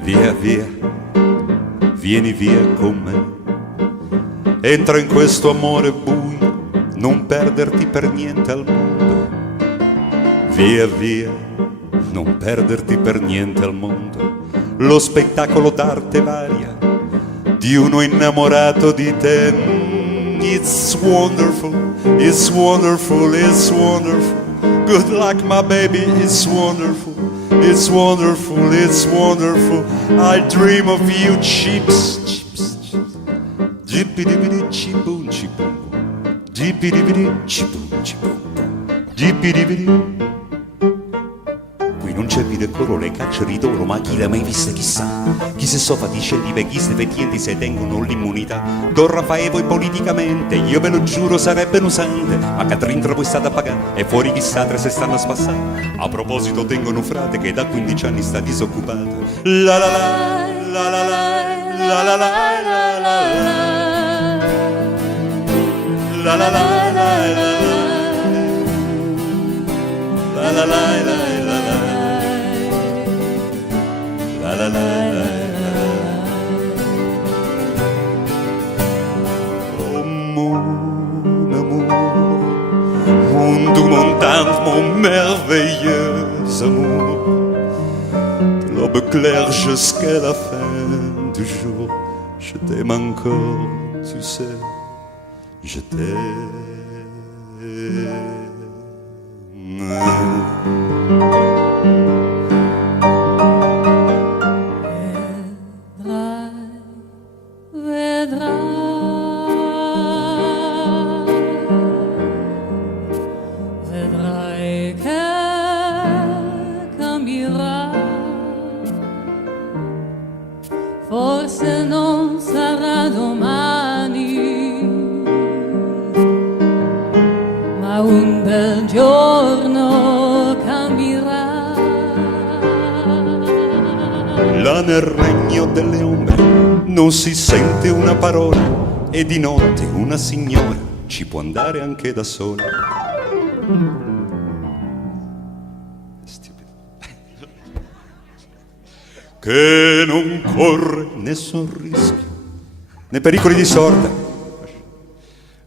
Via, via, vieni via con me. Entra in questo amore buio, non perderti per niente al mondo. Via, via, non perderti per niente al mondo. Lo spettacolo d'arte varia di uno innamorato di te. It's wonderful, it's wonderful, it's wonderful. Good luck, my baby, it's wonderful. It's wonderful, it's wonderful. I dream of you, chips, chips, chips. Jippity chipun chipun. Jippity chipun chipun. Jippity. Qui non c'è vide coro, le carceri d'oro, ma chi l'ha mai vista chissà. Chi se sofa di scelti vecchisti vecchienti se tengono l'immunità. Don Raffaele politicamente, io ve lo giuro sarebbe usante. Ma Catrin troppo è stata pagata e fuori chissà tre se stanno a spassare. A proposito tengono un frate che da 15 anni sta disoccupato. La la la, la la la, la la la, la la la. La la la, la la la. La la la, la la la. La la la. Oh mon amour, mon doux, mon tendre, mon merveilleux amour, de l'aube claire jusqu'à la fin du jour, je t'aime encore, tu sais, je t'aime. Vedrai che cambierà, forse non sarà domani, ma un bel giorno cambierà. Là nel regno delle ombre non si sente una parola e di notte una signora ci può andare anche da sola. Stupido. Che non corre nessun rischio né pericoli di sorta.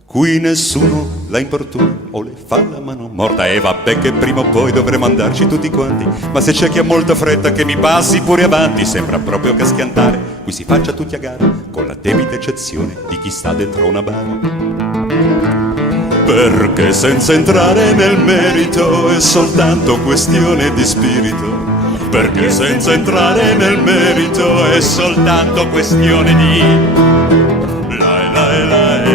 Qui nessuno la importuna o le fa la mano morta. E vabbè che prima o poi dovremo andarci tutti quanti. Ma se c'è chi ha molta fretta che mi passi pure avanti. Sembra proprio che schiantare qui si faccia tutti a gara, con la debita eccezione di chi sta dentro una bara. Perché senza entrare nel merito è soltanto questione di spirito. Perché senza entrare nel merito è soltanto questione di... La la la.